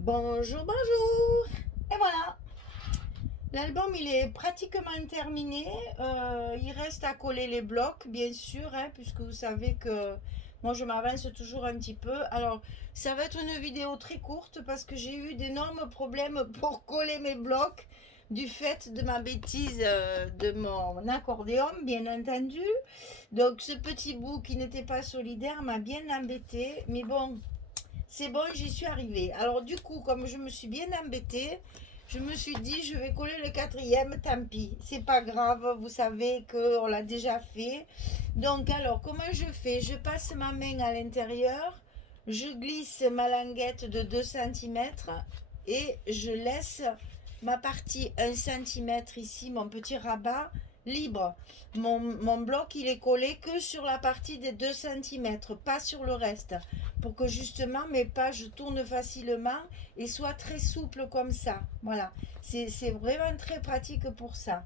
Bonjour, bonjour. Et voilà, l'album il est pratiquement terminé. Il reste à coller les blocs, bien sûr, hein, puisque vous savez que moi je m'avance toujours un petit peu. Alors, ça va être une vidéo très courte parce que j'ai eu d'énormes problèmes pour coller mes blocs du fait de ma bêtise de mon accordéon, bien entendu. Donc, ce petit bout qui n'était pas solidaire m'a bien embêté. Mais bon, c'est bon, j'y suis arrivée. Alors du coup, comme je me suis bien embêtée, je me suis dit, je vais coller le quatrième, tant pis. C'est pas grave, vous savez qu'on l'a déjà fait. Donc alors, comment je fais? Je passe ma main à l'intérieur, je glisse ma languette de 2 centimètres et je laisse ma partie 1 centimètre ici, mon petit rabat, libre. Mon bloc, il est collé que sur la partie des 2 centimètres, pas sur le reste, pour que justement mes pages tournent facilement et soient très souples comme ça. Voilà, c'est vraiment très pratique pour ça.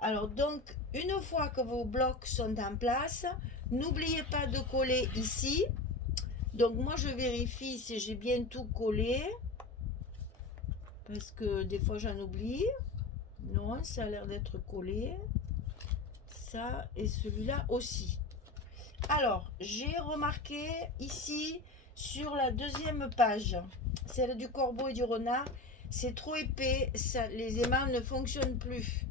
Alors donc, une fois que vos blocs sont en place, n'oubliez pas de coller ici. Donc moi je vérifie si j'ai bien tout collé, parce que des fois j'en oublie. Non, ça a l'air d'être collé. Ça et celui-là aussi. Alors, j'ai remarqué ici sur la deuxième page, celle du corbeau et du renard, c'est trop épais, ça, les aimants ne fonctionnent plus.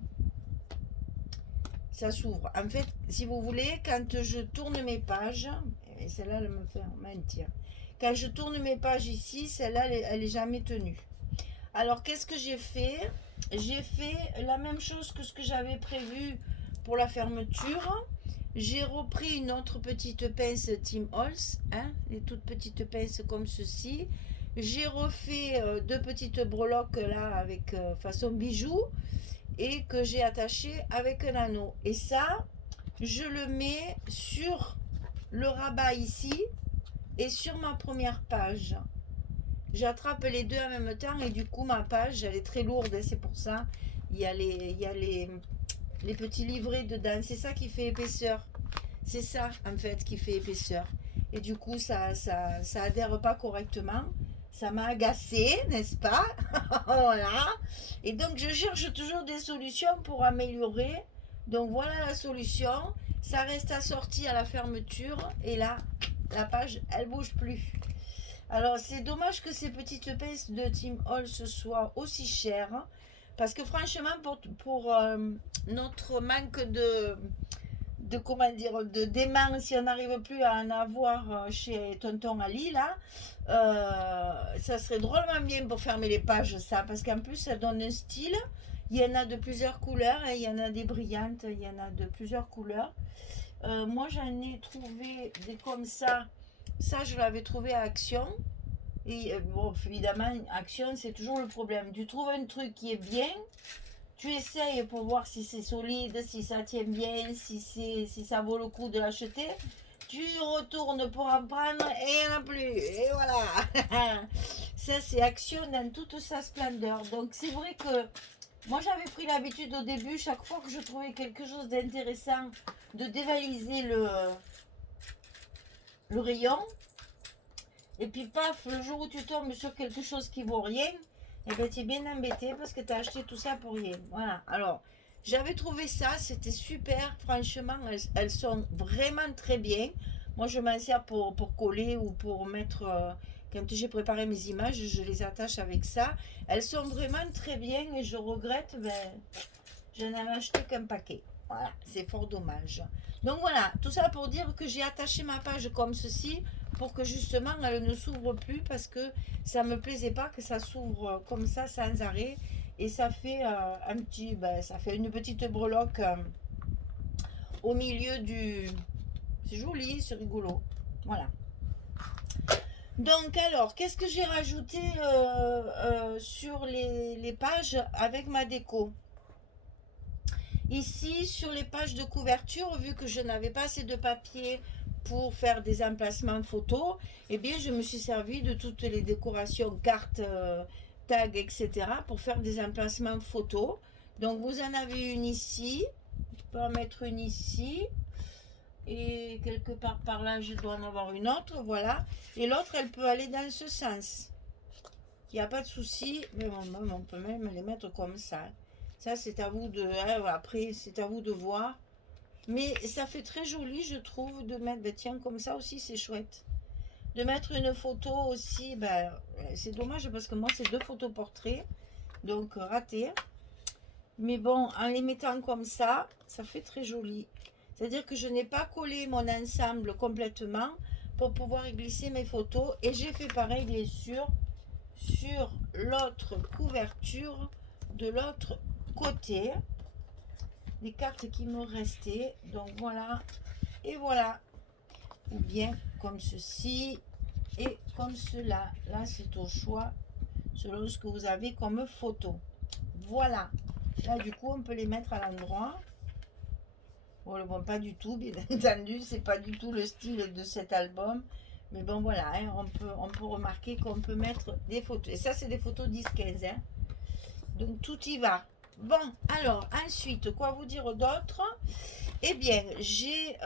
Ça s'ouvre. En fait, si vous voulez, quand je tourne mes pages, et celle-là, elle me fait mentir. Quand je tourne mes pages ici, celle-là, elle est jamais tenue. Alors, qu'est-ce que j'ai fait? J'ai fait la même chose que ce que j'avais prévu pour la fermeture. J'ai repris une autre petite pince Tim Holtz, hein, les toutes petites pinces comme ceci. J'ai refait deux petites breloques là avec façon bijou et que j'ai attaché avec un anneau. Et ça, je le mets sur le rabat ici et sur ma première page. J'attrape les deux en même temps et du coup ma page elle est très lourde, c'est pour ça. Il y a les petits livrets dedans, c'est ça qui fait épaisseur. C'est ça en fait qui fait épaisseur. Et du coup ça adhère pas correctement. Ça m'a agacé, n'est-ce pas? Voilà. Et donc je cherche toujours des solutions pour améliorer. Donc voilà la solution. Ça reste assorti à la fermeture et là la page elle bouge plus. Alors, c'est dommage que ces petites pinces de Tim Holtz soient aussi chères. Parce que franchement, pour notre manque comment dire, de d'aimants, si on n'arrive plus à en avoir chez Tonton Ali, là, ça serait drôlement bien pour fermer les pages, ça. Parce qu'en plus, ça donne un style. Il y en a de plusieurs couleurs, hein, il y en a des brillantes, il y en a de plusieurs couleurs. Moi, j'en ai trouvé des comme ça. Ça, je l'avais trouvé à Action. Et bon, évidemment, Action, c'est toujours le problème. Tu trouves un truc qui est bien, tu essayes pour voir si c'est solide, si ça tient bien, si ça vaut le coup de l'acheter. Tu retournes pour en prendre et il n'y en a plus. Et voilà. Ça, c'est Action dans toute sa splendeur. Donc, c'est vrai que moi, j'avais pris l'habitude au début, chaque fois que je trouvais quelque chose d'intéressant, de dévaliser le rayon. Et puis paf, le jour où tu tombes sur quelque chose qui vaut rien, et ben tu es bien embêté parce que tu as acheté tout ça pour rien. Voilà. Alors, j'avais trouvé ça, c'était super. Franchement, elles sont vraiment très bien. Moi, je m'en sers pour coller ou pour mettre. Quand j'ai préparé mes images, je les attache avec ça. Elles sont vraiment très bien et je regrette, je n'en ai acheté qu'un paquet. Voilà, c'est fort dommage. Donc voilà, tout ça pour dire que j'ai attaché ma page comme ceci pour que justement elle ne s'ouvre plus parce que ça me plaisait pas que ça s'ouvre comme ça sans arrêt et ça fait ça fait une petite breloque au milieu du. C'est joli, c'est rigolo. Voilà. Donc alors, qu'est-ce que j'ai rajouté sur les pages avec ma déco? Ici, sur les pages de couverture, vu que je n'avais pas assez de papier pour faire des emplacements photos, eh bien, je me suis servi de toutes les décorations, cartes, tags, etc. pour faire des emplacements photos. Donc, vous en avez une ici. Je peux en mettre une ici. Et quelque part par là, je dois en avoir une autre. Voilà. Et l'autre, elle peut aller dans ce sens. il n'y a pas de souci. Mais on peut même les mettre comme ça. Ça, c'est à vous de... hein, après, c'est à vous de voir. Mais ça fait très joli, je trouve, de mettre... Ben, tiens, comme ça aussi, c'est chouette. De mettre une photo aussi, ben, c'est dommage parce que moi, c'est 2 photos portraits. Donc, raté. Mais bon, en les mettant comme ça fait très joli. C'est-à-dire que je n'ai pas collé mon ensemble complètement pour pouvoir y glisser mes photos. Et j'ai fait pareil, bien sûr, sur l'autre couverture de l'autre côté. Les cartes qui me restaient. Donc voilà. Et voilà. Ou bien comme ceci et comme cela. Là, c'est au choix selon ce que vous avez comme photo. Voilà. Là, du coup, on peut les mettre à l'endroit. Bon, pas du tout, bien entendu. C'est pas du tout le style de cet album. Mais bon, voilà. Hein, on peut remarquer qu'on peut mettre des photos. Et ça, c'est des photos 10-15. Hein. Donc, tout y va. Bon, alors, ensuite, quoi vous dire d'autre? Eh bien, j'ai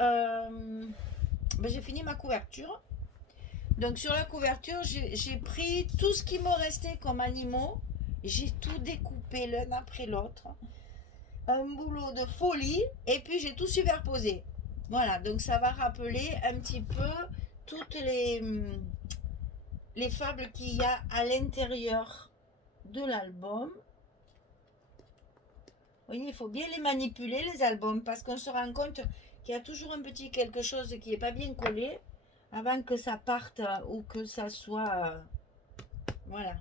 fini ma couverture. Donc, sur la couverture, j'ai pris tout ce qui me restait comme animaux. J'ai tout découpé l'un après l'autre. Un boulot de folie. Et puis, j'ai tout superposé. Voilà, donc ça va rappeler un petit peu toutes les fables qu'il y a à l'intérieur de l'album. Vous voyez, il faut bien les manipuler, les albums, parce qu'on se rend compte qu'il y a toujours un petit quelque chose qui n'est pas bien collé avant que ça parte ou que ça soit... voilà.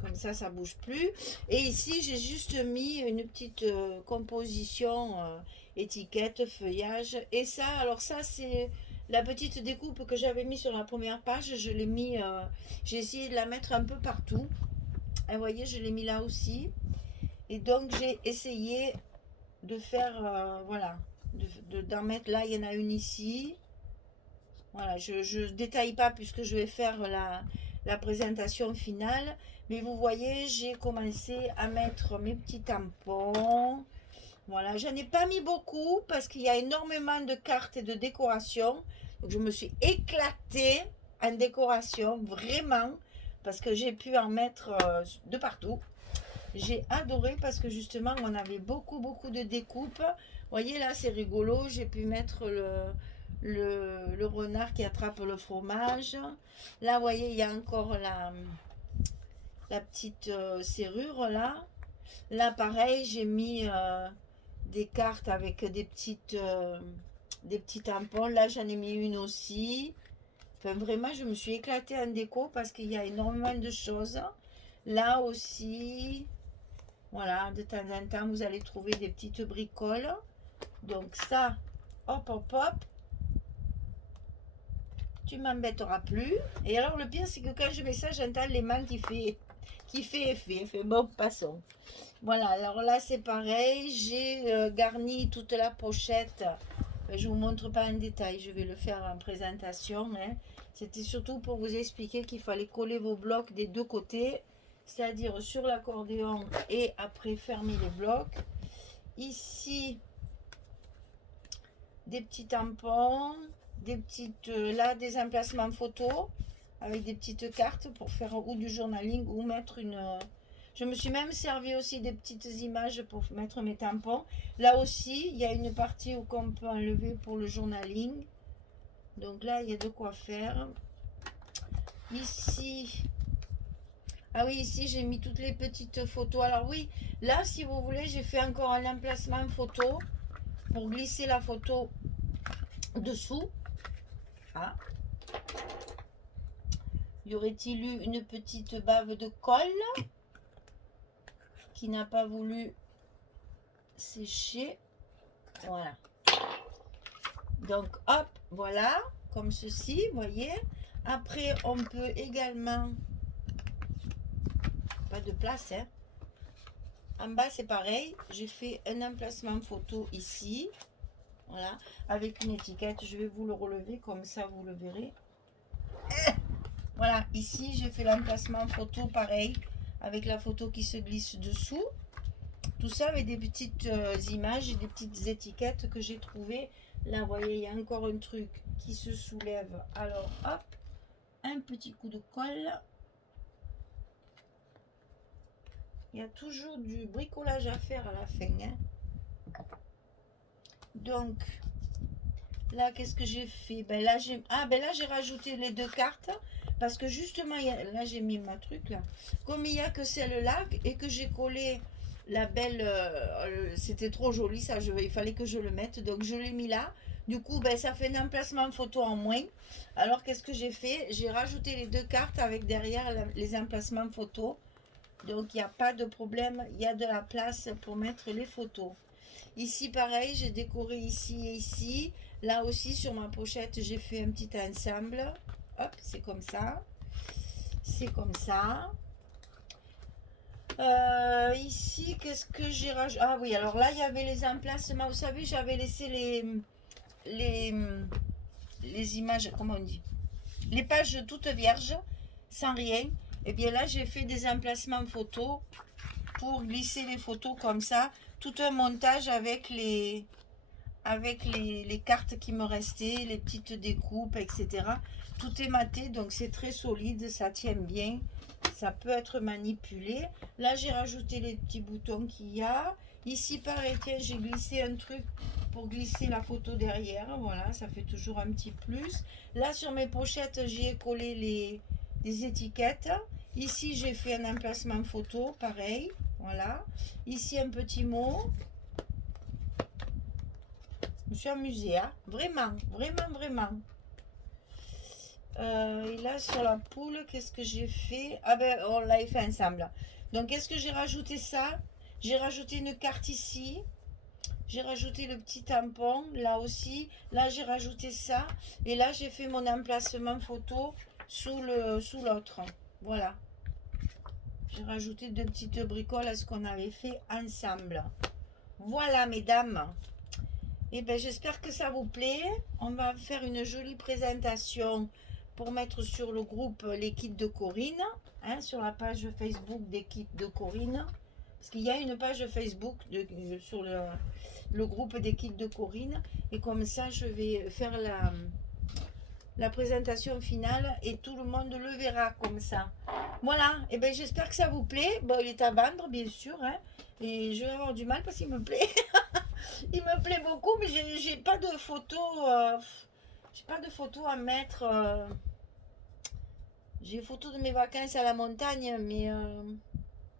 Comme ça bouge plus. Et ici, j'ai juste mis une petite composition, étiquette, feuillage. Et ça, alors ça, c'est la petite découpe que j'avais mis sur la première page. Je l'ai mis, j'ai essayé de la mettre un peu partout. Et vous voyez, je l'ai mis là aussi. Et donc, j'ai essayé de faire, voilà, d'en mettre là. Il y en a une ici. Voilà, je ne détaille pas puisque je vais faire la présentation finale. Mais vous voyez, j'ai commencé à mettre mes petits tampons. Voilà, je n'en ai pas mis beaucoup parce qu'il y a énormément de cartes et de décorations. Donc, je me suis éclatée en décoration, vraiment, parce que j'ai pu en mettre de partout. J'ai adoré parce que justement, on avait beaucoup de découpes. Vous voyez, là, c'est rigolo. J'ai pu mettre le renard qui attrape le fromage. Là, vous voyez, il y a encore la petite serrure là. Là, pareil, j'ai mis des cartes avec des petits tampons. Là, j'en ai mis une aussi. Enfin, vraiment, je me suis éclatée en déco parce qu'il y a énormément de choses. Là aussi, voilà, de temps en temps, vous allez trouver des petites bricoles. Donc ça, hop, hop, hop. Tu m'embêteras plus. Et alors, le pire, c'est que quand je mets ça, j'entends les mains qui fait effet. Fait bon, passons. Voilà, alors là, c'est pareil. J'ai garni toute la pochette. Je ne vous montre pas en détail. Je vais le faire en présentation. Hein. C'était surtout pour vous expliquer qu'il fallait coller vos blocs des deux côtés. C'est-à-dire sur l'accordéon et après fermer les blocs. Ici, des petits tampons. Des petites, là, des emplacements photos. Avec des petites cartes pour faire ou du journaling ou mettre une... je me suis même servi aussi des petites images pour mettre mes tampons. Là aussi, il y a une partie où on peut enlever pour le journaling. Donc là, il y a de quoi faire. Ici... ah oui, ici, j'ai mis toutes les petites photos. Alors oui, là, si vous voulez, j'ai fait encore un emplacement photo pour glisser la photo dessous. Ah. Y aurait-il eu une petite bave de colle qui n'a pas voulu sécher? Voilà. Donc, hop, voilà, comme ceci, vous voyez. Après, on peut également... pas de place, hein. En bas, c'est pareil. J'ai fait un emplacement photo ici. Voilà, avec une étiquette. Je vais vous le relever, comme ça, vous le verrez. Voilà, ici j'ai fait l'emplacement photo pareil, avec la photo qui se glisse dessous. Tout ça avec des petites images et des petites étiquettes que j'ai trouvées. Là, vous voyez, il y a encore un truc qui se soulève. Alors, hop, un petit coup de colle. Il y a toujours du bricolage à faire à la fin. Hein. Donc, là, qu'est-ce que j'ai fait? Ben là, j'ai rajouté les 2 cartes. Parce que justement, là, j'ai mis ma truc là. Comme il n'y a que celle-là et que j'ai collé la belle... c'était trop joli, ça. Il fallait que je le mette. Donc, je l'ai mis là. Du coup, ben, ça fait un emplacement photo en moins. Alors, qu'est-ce que j'ai fait? J'ai rajouté les 2 cartes avec derrière les emplacements photos. Donc, il n'y a pas de problème. Il y a de la place pour mettre les photos. Ici, pareil, j'ai décoré ici et ici. Là aussi, sur ma pochette, j'ai fait un petit ensemble. Hop, c'est comme ça. C'est comme ça. Ici, qu'est-ce que j'ai rajouté? Ah oui, alors là, il y avait les emplacements. Vous savez, j'avais laissé les, les images, comment on dit? Les pages toutes vierges, sans rien. Et bien là, j'ai fait des emplacements photos pour glisser les photos comme ça. Tout un montage avec les cartes qui me restaient, les petites découpes, etc. Tout est maté, donc c'est très solide, ça tient bien. Ça peut être manipulé. Là, j'ai rajouté les petits boutons qu'il y a. Ici, pareil, tiens, j'ai glissé un truc pour glisser la photo derrière. Voilà, ça fait toujours un petit plus. Là, sur mes pochettes, j'ai collé les étiquettes. Ici, j'ai fait un emplacement photo, pareil. Voilà. Ici, un petit mot. Je me suis amusée, hein. Vraiment, vraiment, vraiment. Et là, sur la poule, qu'est-ce que j'ai fait? Ah ben, on l'a fait ensemble. Donc, qu'est-ce que j'ai rajouté ça? J'ai rajouté une carte ici. J'ai rajouté le petit tampon, là aussi. Là, j'ai rajouté ça. Et là, j'ai fait mon emplacement photo sous l'autre. Voilà. J'ai rajouté 2 petites bricoles à ce qu'on avait fait ensemble. Voilà, mesdames. Et bien, j'espère que ça vous plaît. On va faire une jolie présentation pour mettre sur le groupe les kits de Corinne, hein, sur la page Facebook des kits de Corinne. Parce qu'il y a une page Facebook sur le groupe des kits de Corinne. Et comme ça, je vais faire la présentation finale et tout le monde le verra comme ça. Voilà, et bien j'espère que ça vous plaît. Bon, il est à vendre, bien sûr, hein, et je vais avoir du mal parce qu'il me plaît. Il me plaît beaucoup, mais j'ai pas de photos. J'ai pas de photos à mettre. J'ai photos de mes vacances à la montagne, mais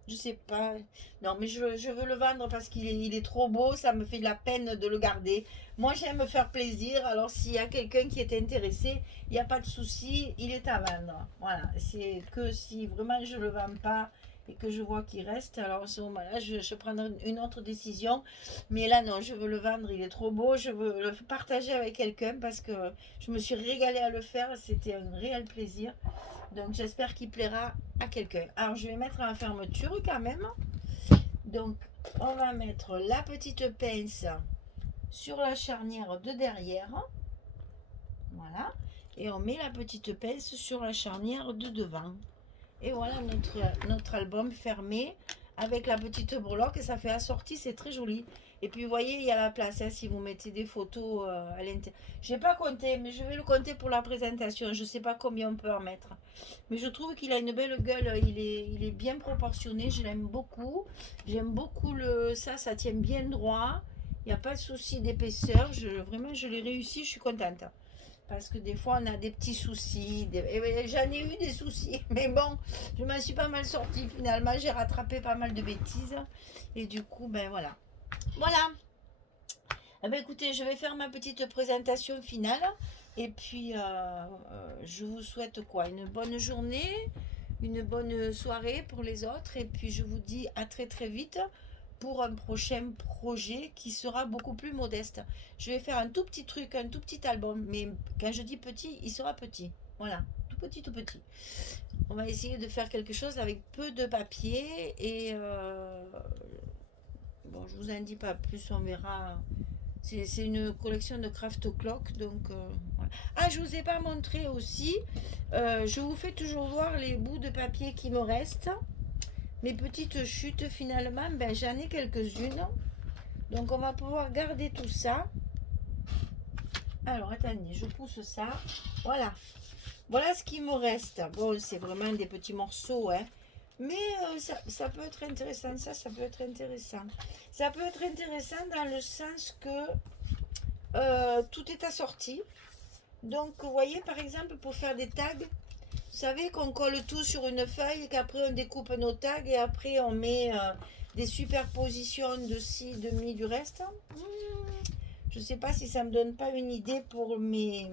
je sais pas. Non, mais je veux le vendre parce qu'il est trop beau. Ça me fait de la peine de le garder. Moi, j'aime me faire plaisir. Alors, s'il y a quelqu'un qui est intéressé, il n'y a pas de souci. Il est à vendre. Voilà. C'est que si vraiment je ne le vends pas et que je vois qu'il reste, alors à ce moment-là, je prendrai une autre décision. Mais là, non, je veux le vendre. Il est trop beau. Je veux le partager avec quelqu'un parce que je me suis régalée à le faire. C'était un réel plaisir. Donc j'espère qu'il plaira à quelqu'un. Alors je vais mettre en fermeture quand même. Donc on va mettre la petite pince sur la charnière de derrière. Voilà. Et on met la petite pince sur la charnière de devant. Et voilà notre album fermé avec la petite breloque. Et ça fait assorti, c'est très joli. Et puis vous voyez, il y a la place, hein, si vous mettez des photos à l'intérieur. Je n'ai pas compté, mais je vais le compter pour la présentation. Je ne sais pas combien on peut en mettre. Mais je trouve qu'il a une belle gueule. Il est bien proportionné. Je l'aime beaucoup. J'aime beaucoup ça tient bien droit. Il n'y a pas de souci d'épaisseur. Vraiment, je l'ai réussi. Je suis contente. Parce que des fois, on a des petits soucis. J'en ai eu des soucis. Mais bon, je m'en suis pas mal sortie finalement. J'ai rattrapé pas mal de bêtises. Et du coup, ben voilà. Voilà. Eh ben, écoutez, je vais faire ma petite présentation finale. Et puis, je vous souhaite quoi? Une bonne journée, une bonne soirée pour les autres. Et puis, je vous dis à très très vite pour un prochain projet qui sera beaucoup plus modeste. Je vais faire un tout petit truc, un tout petit album. Mais quand je dis petit, il sera petit. Voilà, tout petit, tout petit. On va essayer de faire quelque chose avec peu de papier. Et bon, je vous en dis pas plus, on verra. C'est une collection de Craft Clock, donc voilà. Ah, je vous ai pas montré aussi. Je vous fais toujours voir les bouts de papier qui me restent. Mes petites chutes finalement, ben j'en ai quelques-unes. Donc on va pouvoir garder tout ça. Alors attendez, je pousse ça. Voilà. Voilà ce qui me reste. Bon, c'est vraiment des petits morceaux, hein. Mais ça peut être intéressant, ça peut être intéressant. Ça peut être intéressant dans le sens que tout est assorti. Donc, vous voyez, par exemple, pour faire des tags, vous savez qu'on colle tout sur une feuille, qu'après on découpe nos tags et après on met des superpositions de ci, de mi, du reste. Je ne sais pas si ça me donne pas une idée pour mes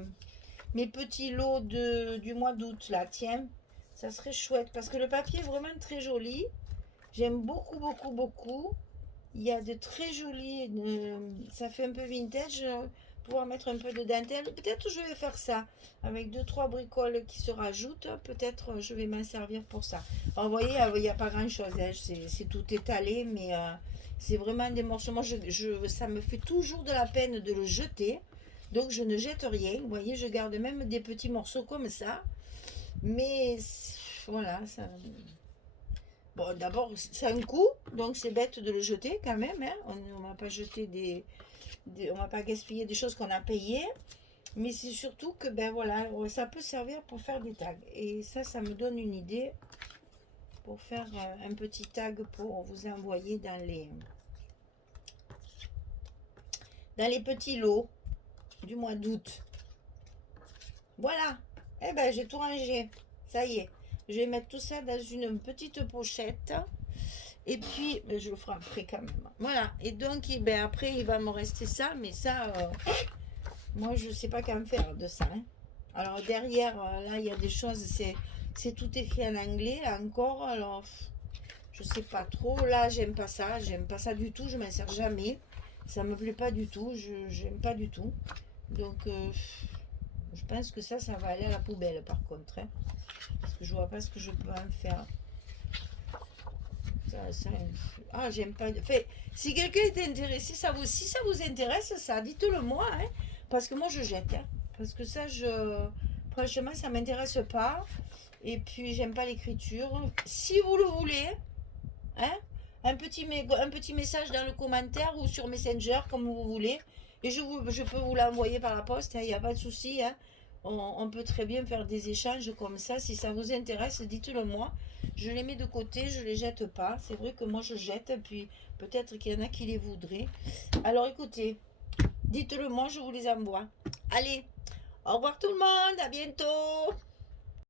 petits lots du mois d'août là. Tiens, ça serait chouette parce que le papier est vraiment très joli. J'aime beaucoup, beaucoup, beaucoup. Il y a de très jolis, ça fait un peu vintage, pouvoir mettre un peu de dentelle. Peut-être je vais faire ça avec deux trois bricoles qui se rajoutent. Peut-être je vais m'en servir pour ça. Alors, vous voyez, il n'y a pas grand-chose, hein, c'est tout étalé, mais c'est vraiment des morceaux. Moi, ça me fait toujours de la peine de le jeter. Donc, je ne jette rien. Vous voyez, je garde même des petits morceaux comme ça. Mais voilà, ça... Bon, d'abord, c'est un coût, donc c'est bête de le jeter quand même. Hein. On ne va pas jeter on va pas gaspiller des choses qu'on a payées. Mais c'est surtout que, ben voilà, ça peut servir pour faire des tags. Et ça me donne une idée pour faire un petit tag pour vous envoyer dans les petits lots du mois d'août. Voilà. Eh ben, j'ai tout rangé. Ça y est. Je vais mettre tout ça dans une petite pochette. Et puis, je le ferai après quand même. Voilà. Et donc, ben, après, il va me rester ça. Mais ça, moi, je ne sais pas qu'en faire de ça. Hein. Alors, derrière, là, il y a des choses. C'est tout écrit en anglais encore. Alors, je ne sais pas trop. Là, j'aime pas ça. J'aime pas ça du tout. Je m'en sers jamais. Ça me plaît pas du tout. Je n'aime pas du tout. Donc, je pense que ça va aller à la poubelle par contre. Hein. Parce que je vois pas ce que je peux en faire. Ah, j'aime pas. Enfin, si quelqu'un est intéressé, si ça vous intéresse, ça, dites-le moi. Hein, parce que moi, je jette. Hein, parce que ça, franchement, ça m'intéresse pas. Et puis, j'aime pas l'écriture. Si vous le voulez, hein, un petit message dans le commentaire ou sur Messenger, comme vous voulez. Et je peux vous l'envoyer par la poste, il n'y a pas de souci. Hein. On peut très bien faire des échanges comme ça. Si ça vous intéresse, dites-le moi. Je les mets de côté, je ne les jette pas. C'est vrai que moi je jette, puis peut-être qu'il y en a qui les voudraient. Alors écoutez, dites-le moi, je vous les envoie. Allez, au revoir tout le monde, à bientôt.